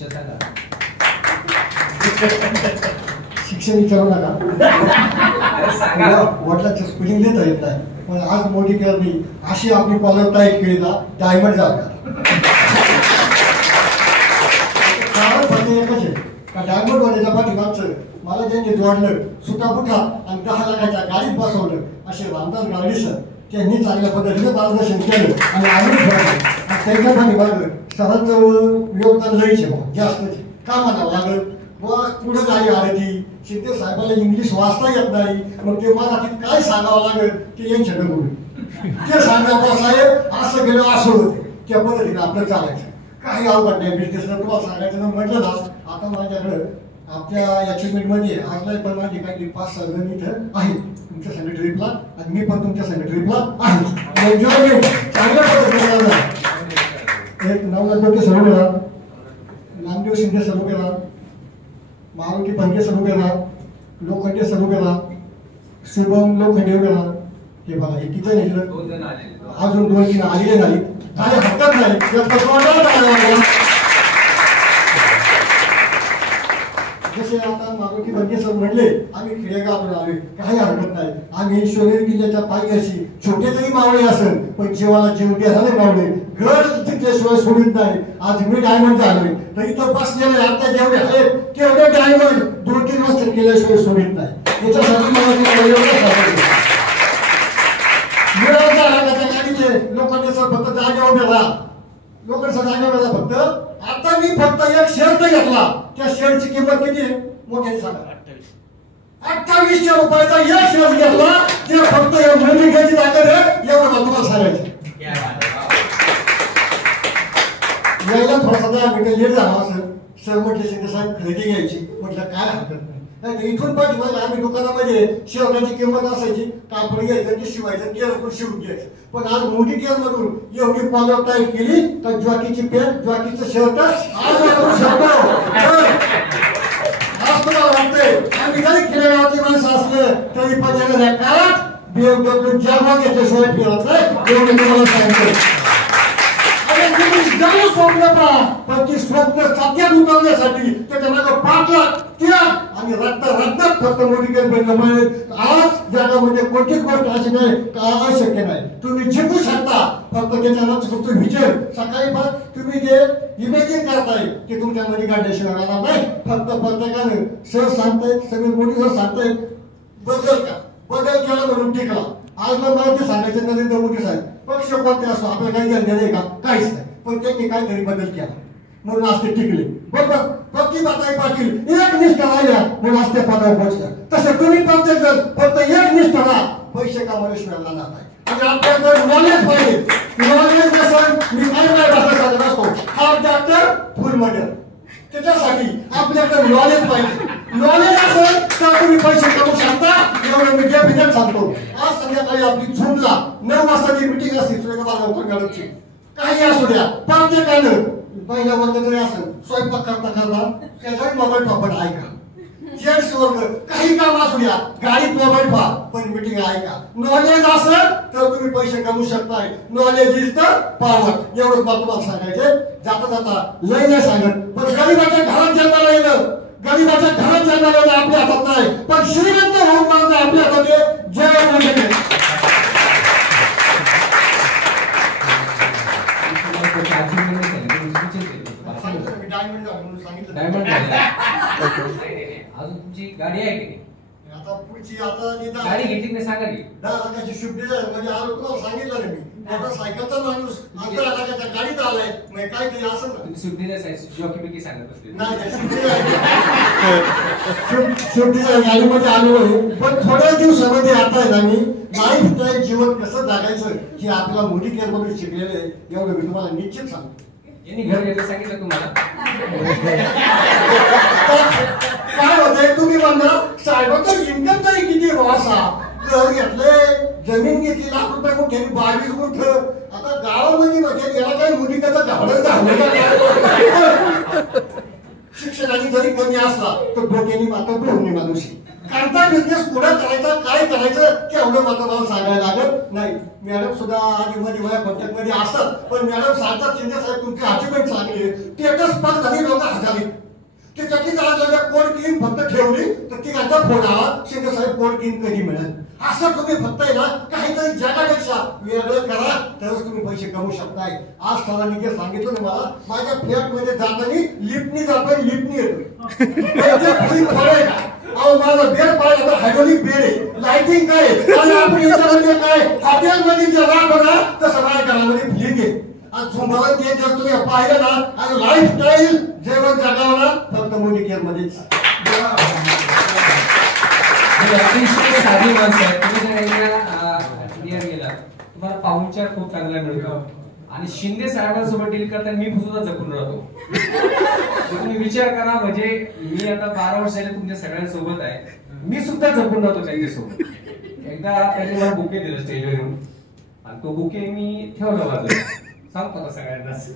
शिक्षा सांगा. शिक्षण विचारू नका. वडिलांचं स्पेलिंग लिहिता येत नाही, पण आज मोदी केअरनी अशी आपली कॉलर टाईट केली ना, डायमंड जागा. कारण फक्त एकच आहे का, डायमंड वाल्याच्या पाठीमागचं मला ज्यांनी जोडलं सुटापुटा आणि 10 लाखाच्या गाडीत बसवलं असे रामदास गावडे सर, त्यांनी चांगल्या पद्धतीने मार्गदर्शन केलं आणि आम्ही त्यांच्या पाठीमागं सरांचं योगदान लईच आहे जास्त. का म्हणावं लागलं व पुढे गाडी आली ती शिंदे साहेबांना इंग्लिश वाचता येत नाही, मग ते मराठीत काय सांगावं लागेल ते यांच्याकडे बोलू ते सांगावं साहेब असं गेलं असं होतं, त्या पद्धतीने आपलं चालायचं. काही अवघड नाही बिझनेसला. तुम्हाला सांगायचं ना म्हटलं ना, आता माझ्याकडं आपल्या अचिव्हमेंटमध्ये आज नाही पण माझी काही 5-6 जण इथं आहेत तुमच्या संघ ट्रिपला, आणि मी पण तुमच्या संघ ट्रिपला आहे. एन्जॉयमेंट चांगल्या पद्धतीने एक नवनाथ सुरू केला, नामदेव शिंदे सुरू केला, मारुती पंखे सुरू केला, लोखंडे सुरू केला, शुभम लोखंडे केला. हे बघा हे किती निघलं, अजून 2-3 आलेले नाही, काही हरकत नाही. जसे आता मारुती पंखे सर म्हणले आम्ही खेडेगावातून आलोय, काही हरकत नाही. आम्ही शिवनेरी किल्ल्याच्या पायथ्याशी छोटे तरी मावळे असेल पण जीवाला जीव द्यायला मावळे घर तिथल्याशिवाय सोडित नाही. आज मी डायमंड झालोय तर इथं बसलेले आता जेवढे आहेत तेवढे डायमंड 2-3 वर्ष केल्याशिवाय सोडित नाही. याच्यासाठी मला गाडीचे लोकांचे सर फक्त जागेवर गेला, लोकांचा जागेवर गेला फक्त. आता मी फक्त एक शर्ट घेतला, त्या शर्टची किंमत किती आहे मोठ्याने सांगा. 2800 रुपयाचा एक शर्ट घेतला, ते फक्त मोठी घ्यायची ताकद आहे एवढं मला तुम्हाला सांगायचं. यायला थोडासा 10 मिनिटं लेट झाला असेल. सर म्हटले शिंदे साहेब खरेदी घ्यायची, म्हटलं काय हरकत नाही. इथून पाठीमागे आम्ही दुकानामध्ये शेवटाची किंमत असायची, कापड घ्यायचं की शिवायचं की शिवून घ्यायचं. पण आज मोदी केअर मधून एवढी कॉलर टाईट केली तर जॉकीची पॅन्ट जॉकीचं शर्ट आज वापरू शकतो. आज तुम्हाला वाटतंय आम्ही जरी खेडेगावाची माणसं असलं तरी पण येणाऱ्या काळात BMW जामा घेतल्याशिवाय फिरत नाही एवढं तुम्हाला सांगतो. स्वप्न पहा पण ती स्वप्न सत्यात उतरण्यासाठी त्याच्या मागे 5 लाख त्याग आणि रक्तात फक्त मोदी केअर बनल्यामुळे आज जगामध्ये कोणतीच गोष्ट अशी नाही का अशक्य नाही. तुम्ही जिंकू शकता, फक्त त्याच्यावर फक्त विचार सकाळी पण तुम्ही जे इमेजिन करताय की तुमच्यामध्ये काढल्याशिवाय राहणार नाही. फक्त प्रत्येकाने सर सांगतायत सगळे मोदी सर सांगतायत बदल केला म्हणून टिकला. आज मला ते सांगायचं नरेंद्र मोदी साहेब पक्ष कोणते असो आपल्याला काही घेणं आहे का, काहीच नाही. पण त्यांनी काहीतरी बदल केला म्हणून आज ते टिकले. बरोबर प्रतिभाताई पाटील एक निष्ठा राहिल्या म्हणून आज ते पदावर पोहोचल्या. तसं तुम्ही प्रत्येक जण फक्त एक निष्ठा राहा, पैसे कमावल्याशिवाय राहणार नाही. आणि आपल्याकडे नॉलेज पाहिजे. नॉलेज नसेल मी काय भाषा साधत असतो हा डॉक्टर फुल मर्डर. त्याच्यासाठी आपल्याकडे नॉलेज पाहिजे. नॉलेज असेल तर तुम्ही पैसे कमवू शकता एवढं मी डेफिनेट सांगतो. आज संध्याकाळी आपली जूनला 9 वाजताची मिटिंग असते सूर्यप्रकाश काही असू द्या. प्रत्येकानं पहिल्या वर्ग जरी असेल स्वयंपाक करता त्याच्याही मोबाईल वापर ऐका. जेंट्स वर्ग काही काम असू द्या गाडीत मोबाईल पहा पण मिटिंग ऐका. नॉलेज असेल तर तुम्ही पैसे कमवू शकताय. Knowledge is the power. एवढंच मला तुम्हाला सांगायचं. जाता जाता लय नाही सांगत पण गरीबाच्या घरात जन्माला येणं आपल्या हातात नाही पण श्रीमंत होऊन मानणं आपल्या हातात आहे. जय मोदी. अजून तुमची गाडी आहे की आता पुढची आता गाडी घेतली नाही सांगा की 10 लाखाची शिफ्ट डिझायर म्हणजे आज तुम्हाला सांगितलं ना मी मोटरसायकलचा माणूस 11 लाखाच्या गाडीत आलाय मग काहीतरी असं ना तुम्ही शिफ्ट डिझायर जॉकी बिकी सांगत असते नाही शिफ्ट डिझायर गाडीमध्ये आलो पण थोड्या दिवसामध्ये आता आहे ना मी लाईफ स्टाईल जीवन कसं जगायचं हे आपल्याला मोदी केअर मध्ये शिकलेलं आहे एवढं मी तुम्हाला निश्चित सांगतो. यांनी घर घेतलं सांगितलं तुम्हाला काय होतंय तुम्ही म्हणता साहेबांचा इन्कम तरी किती असा घर घेतलंय जमीन घेतली लाख रुपये मोठ्याने 22 गुंठ आता गावामध्ये म्हणजे याला काही मुलीचं झाडं झालं शिक्षणाने जरी कमी असला तर डोक्याने मात्र डोंगणी माणूशी कांता बिझनेस पुढे करायचा काय करायचं ते एवढं मात्र मला सांगायला लागत नाही. मॅडम सुद्धा आधी मध्ये कॉन्टॅक्ट मध्ये असतात पण मॅडम सांगतात शिंदे साहेब तुमची अचिव्हमेंट चांगली स्टेटस पण कधी लोक हजार त्याच्यातली जरा कोड किन फक्त ठेवली तर तिघांचा फोन आला शिंदे साहेब कोड किन कधी मिळेल. असं तुम्ही फक्त आहे ना काहीतरी जगापेक्षा वेगळं करा तरच तुम्ही पैसे कमवू शकताय. आज सरांनी जे सांगितलं ना मला, माझ्या फ्लॅट मध्ये जाताना लिफ्टनी जातोय लिफ्टनी येतोय. अहो माझा बेड पाहिजे हायड्रोलिक बेड आहे, लाइटिंग काय आणि आपण याच्यामध्ये काय हॉटेलमध्ये जे राहत होता तसं माझ्या घरामध्ये फ्लिंग आहे. आज तुम्हाला ते जर तुम्ही पाहिलं ना आणि लाईफस्टाईल जेवण जगावं ना फक्त मोदी केअर मध्येच. अतिशय साधी माणसं आहेत. तुम्ही जर एकदा क्लिअर गेला तुम्हाला पाहुणचार खूप चांगला मिळतो आणि शिंदे साहेबांसोबत डील करताना मी सुद्धा जपून राहतो. तुम्ही विचार करा, म्हणजे मी आता 12 वर्ष झाले तुमच्या सगळ्यांसोबत आहे, मी सुद्धा जपून राहतो त्यांच्यासोबत. एकदा त्यांनी मला बुके दिलं स्टेजवर येऊन आणि तो बुके मी ठेवला बाजूला, सांगतो ना सगळ्यांनाच.